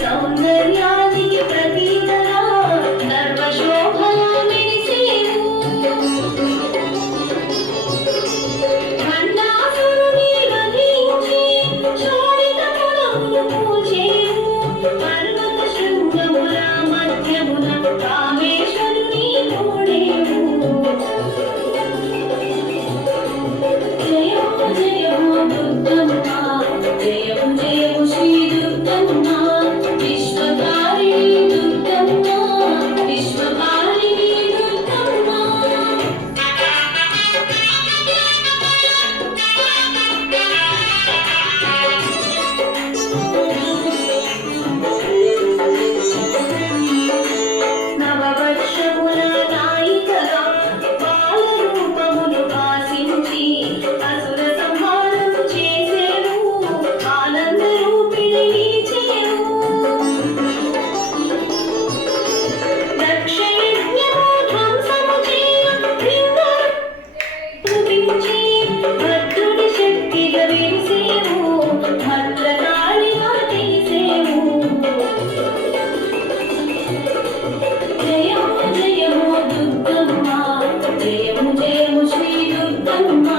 సౌందర్యానికి ప్రతీకరా సర్వశోభలా మెరిసేవు కన్నాసురుని వధించి శోణిత పొలమును పూజేవు పర్వత శృంగముల మధ్యమున don't.